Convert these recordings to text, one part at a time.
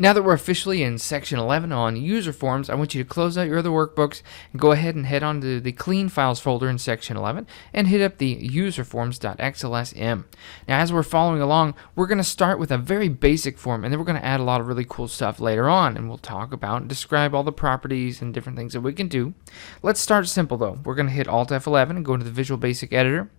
Now that we're officially in section 11 on user forms, I want you to close out your other workbooks and go ahead and head on to the clean files folder in section 11 and hit up the userforms.xlsm. Now as we're following along, we're going to start with a very basic form, and then we're going to add a lot of really cool stuff later on, and we'll talk about and describe all the properties and different things that we can do. Let's start simple though. We're going to hit Alt F11 and go into the Visual Basic Editor,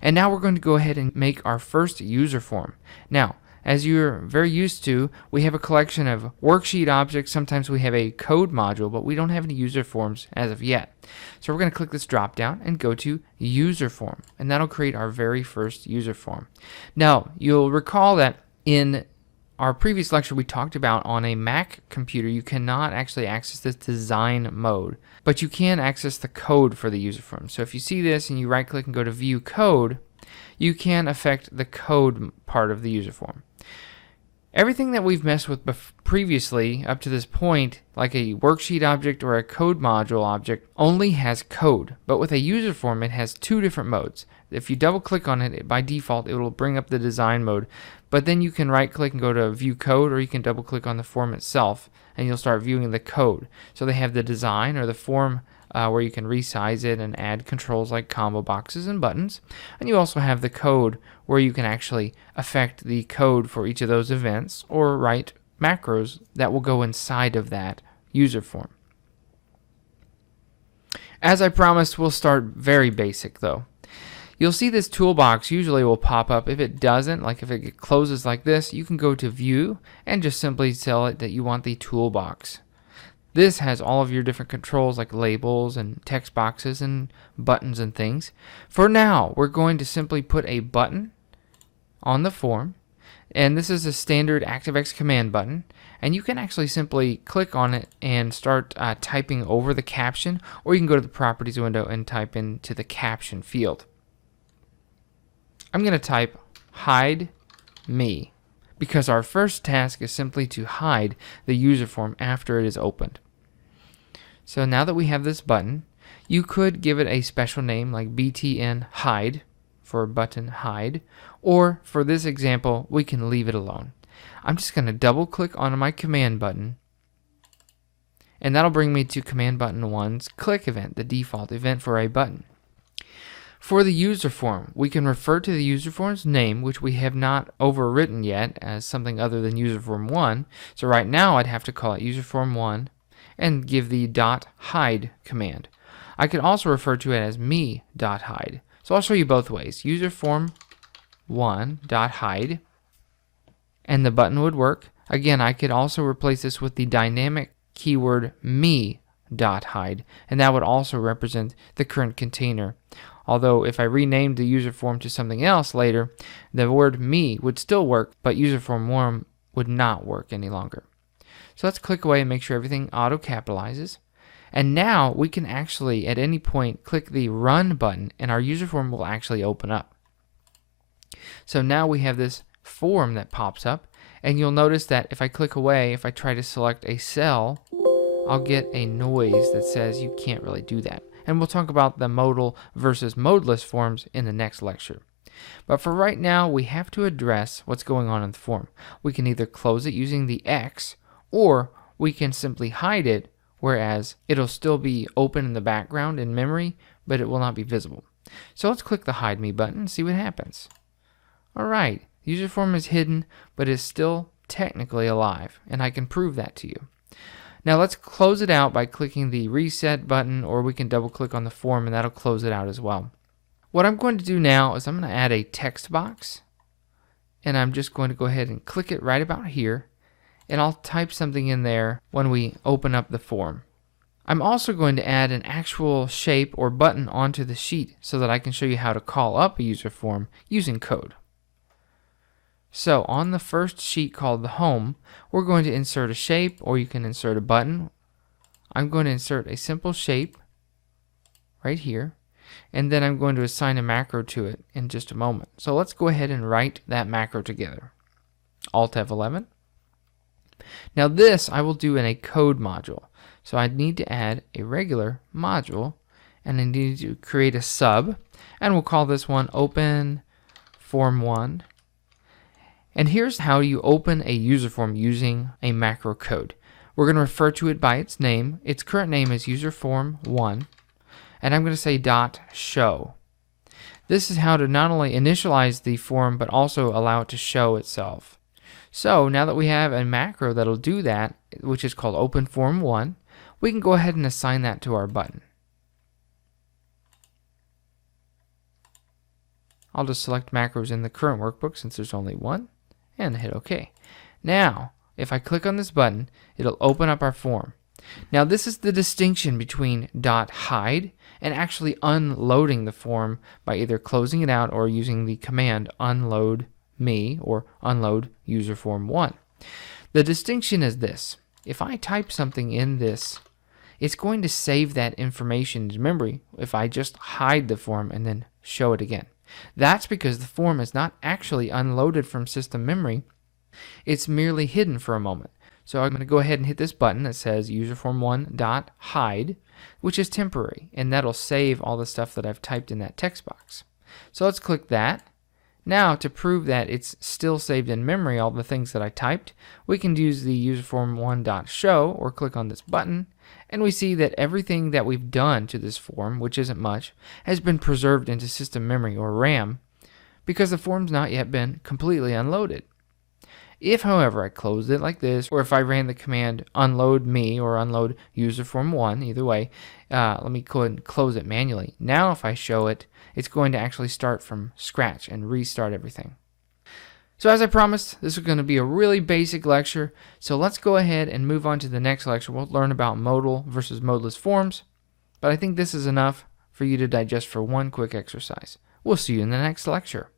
and now we're going to go ahead and make our first user form. Now, as you're very used to, we have a collection of worksheet objects. Sometimes we have a code module, but we don't have any user forms as of yet. So we're going to click this drop down and go to user form, and that'll create our very first user form. Now, you'll recall that in our previous lecture we talked about on a Mac computer you cannot actually access this design mode, but you can access the code for the user form. So if you see this and you right click and go to view code, you can affect the code part of the user form. Everything that we've messed with previously up to this point, like a worksheet object or a code module object, only has code. But with a user form, it has two different modes. If you double click on it, by default, it will bring up the design mode. But then you can right click and go to view code, or you can double click on the form itself and you'll start viewing the code. So they have the design or the form where you can resize it and add controls like combo boxes and buttons. And you also have the code where you can actually affect the code for each of those events or write macros that will go inside of that user form. As I promised, we'll start very basic though. You'll see this toolbox usually will pop up. If it doesn't, like if it closes like this, you can go to view and just simply tell it that you want the toolbox. This has all of your different controls like labels and text boxes and buttons and things. For now, we're going to simply put a button on the form, and this is a standard ActiveX command button, and you can actually simply click on it and start typing over the caption, or you can go to the properties window and type into the caption field. I'm going to type hide me, because our first task is simply to hide the user form after it is opened. So now that we have this button, you could give it a special name like btn hide for button hide, or for this example we can leave it alone. I'm just going to double click on my command button, and that'll bring me to command button 1's click event, the default event for a button. For the user form, we can refer to the user form's name, which we have not overwritten yet, as something other than userform1. So right now I'd have to call it userform1 and give the .hide command. I could also refer to it as me.hide. So I'll show you both ways. Userform1.hide, and the button would work. Again, I could also replace this with the dynamic keyword me.hide, and that would also represent the current container. Although if I renamed the user form to something else later, the word me would still work, but userform1 would not work any longer. So let's click away and make sure everything auto capitalizes. And now we can actually at any point click the run button and our user form will actually open up. So now we have this form that pops up, and you'll notice that if I click away, if I try to select a cell, I'll get a noise that says you can't really do that. And we'll talk about the modal versus modeless forms in the next lecture. But for right now, we have to address what's going on in the form. We can either close it using the X, or we can simply hide it, whereas it'll still be open in the background in memory, but it will not be visible. So let's click the Hide Me button and see what happens. Alright, the user form is hidden, but is still technically alive, and I can prove that to you. Now let's close it out by clicking the reset button, or we can double click on the form and that'll close it out as well. What I'm going to do now is I'm going to add a text box, and I'm just going to go ahead and click it right about here, and I'll type something in there when we open up the form. I'm also going to add an actual shape or button onto the sheet so that I can show you how to call up a user form using code. So on the first sheet called the home, we're going to insert a shape, or you can insert a button. I'm going to insert a simple shape right here, and then I'm going to assign a macro to it in just a moment. So let's go ahead and write that macro together. Alt F11. Now this I will do in a code module. So I need to add a regular module, and I need to create a sub, and we'll call this one open form1. And here's how you open a user form using a macro code. We're going to refer to it by its name. Its current name is userform1, and I'm going to say .show. This is how to not only initialize the form, but also allow it to show itself. So now that we have a macro that'll do that, which is called openForm1, we can go ahead and assign that to our button. I'll just select macros in the current workbook since there's only one, and hit OK. Now, if I click on this button, it'll open up our form. Now this is the distinction between .hide and actually unloading the form by either closing it out or using the command unload me or unload userform1. The distinction is this: if I type something in this, it's going to save that information to memory if I just hide the form and then show it again. That's because the form is not actually unloaded from system memory. It's merely hidden for a moment. So I'm going to go ahead and hit this button that says userform1.hide, which is temporary, and that'll save all the stuff that I've typed in that text box. So let's click that. Now, to prove that it's still saved in memory, all the things that I typed, we can use the userform1.show or click on this button, and we see that everything that we've done to this form, which isn't much, has been preserved into system memory or RAM because the form's not yet been completely unloaded. If, however, I closed it like this, or if I ran the command unload me or unload userform1, either way, let me go ahead and close it manually. Now if I show it, it's going to actually start from scratch and restart everything. So as I promised, this is going to be a really basic lecture, so let's go ahead and move on to the next lecture. We'll learn about modal versus modeless forms, but I think this is enough for you to digest for one quick exercise. We'll see you in the next lecture.